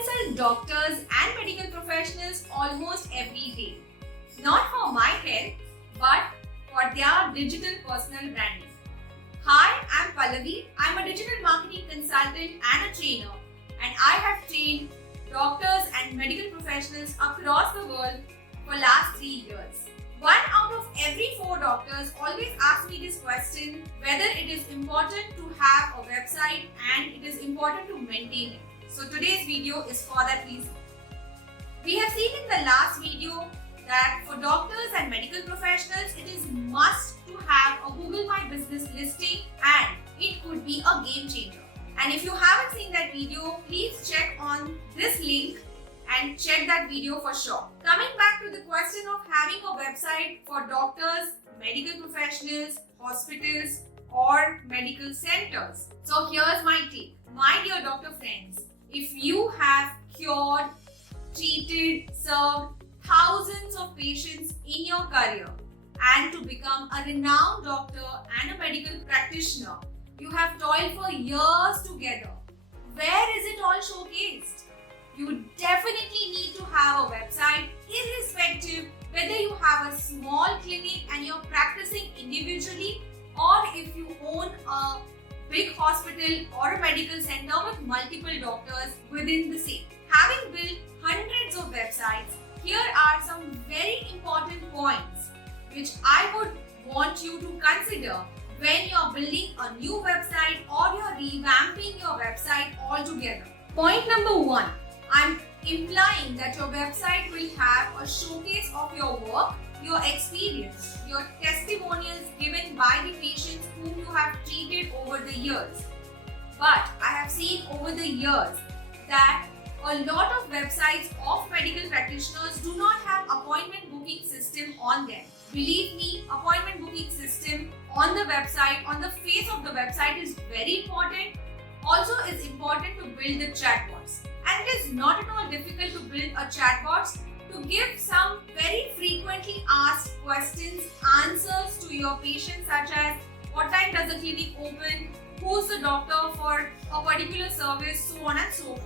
consult doctors and medical professionals almost every day. Not for my health, but for their digital personal branding. Hi, I'm Pallavi. I'm a digital marketing consultant and a trainer, and I have trained doctors and medical professionals across the world for last 3 years. 1 out of every 4 doctors always ask me this question, whether it is important to have a website and it is important to maintain it. So today's video is for that reason. We have seen in the last video that for doctors and medical professionals, it is must to have a Google My Business listing, and it could be a game changer. And if you haven't seen that video, please check on this link and check that video for sure. Coming back to the question of having a website for doctors, medical professionals, hospitals or medical centers. So here's my take. My dear doctor friends, if you have cured, treated, served thousands of patients in your career and to become a renowned doctor and a medical practitioner, you have toiled for years together. Where is it all showcased? You definitely need to have a website, irrespective whether you have a small clinic and you're practicing individually, or if you own a big hospital or a medical center with multiple doctors within the same. Having built hundreds of websites, here are some very important points which I would want you to consider when you're building a new website or you're revamping your website altogether. Point number 1. I'm implying that your website will have a showcase of your work, your experience, your testimonials given by the patients whom you have treated over the years. But I have seen over the years that a lot of websites of medical practitioners do not have appointment booking system on them. Believe me, appointment booking system on the website, on the face of the website is very important. Also, it's important to build the chatbots. And it is not at all difficult to build a chatbot to give some very frequently asked questions, answers to your patients, such as what time does the clinic open, who's the doctor for a particular service, so on and so forth.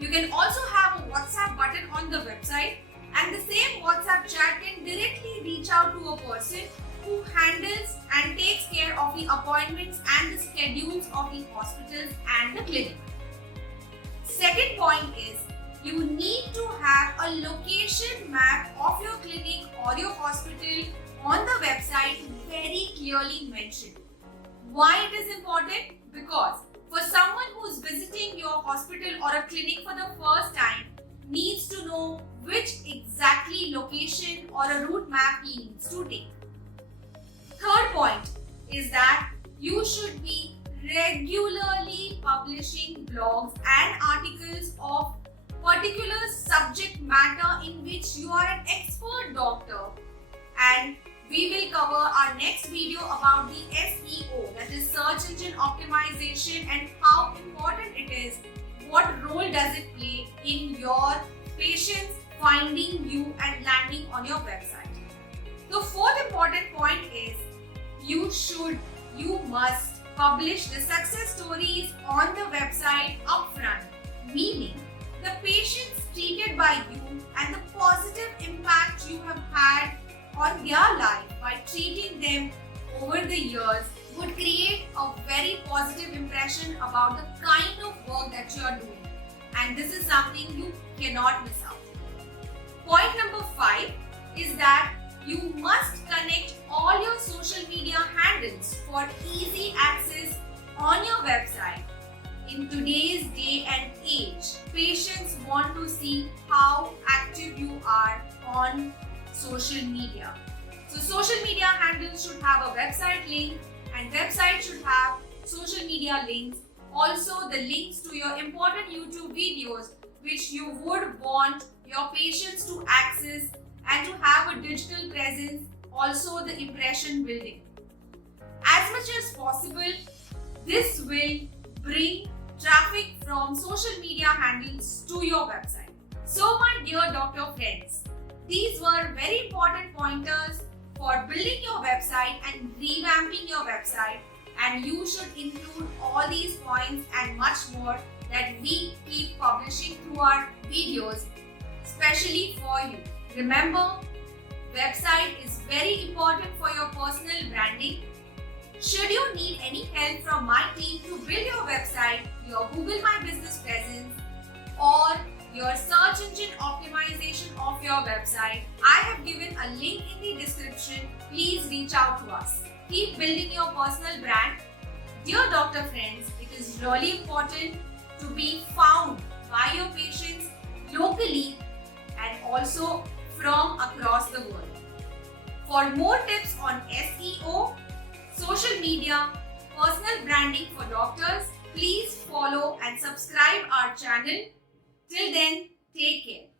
You can also have a WhatsApp button on the website, and the same WhatsApp chat can directly reach out to a person who handles and takes care of the appointments and the schedules of the hospitals and the clinic. Second point is, you need to have a location map of your clinic or your hospital on the website very clearly mentioned. Why it is important? Because for someone who is visiting your hospital or a clinic for the first time, needs to know which exactly location or a route map he needs to take. Third point is that you should be regularly publishing blogs and articles of particular subject matter in which you are an expert doctor, and we will cover our next video about the SEO, that is search engine optimization, and how important it is, what role does it play in your patients finding you and landing on your website. The fourth important point is, you must publish the success stories on the website upfront, meaning the patients treated by you and the positive impact you have had on their life by treating them over the years would create a very positive impression about the kind of work that you are doing, and this is something you cannot miss out. Point number 5 is that you must connect all your social media handles for easy access on your website. In today's day and age, patients want to see how active you are on social media. So social media handles should have a website link, and website should have social media links. Also the links to your important YouTube videos which you would want your patients to access and to have a digital presence, also the impression building. As much as possible, this will bring traffic from social media handles to your website. So my dear doctor friends, these were very important pointers for building your website and revamping your website, and you should include all these points and much more that we keep publishing through our videos, especially for you. Remember, website is very important for your personal branding. Should you need any help from my team to build your website, your Google My Business presence, or your search engine optimization of your website, I have given a link in the description. Please reach out to us. Keep building your personal brand. Dear doctor friends, it is really important to be found by your patients locally and also from across the world. For more tips on SEO, social media, personal branding for doctors, please follow and subscribe our channel. Till then, take care.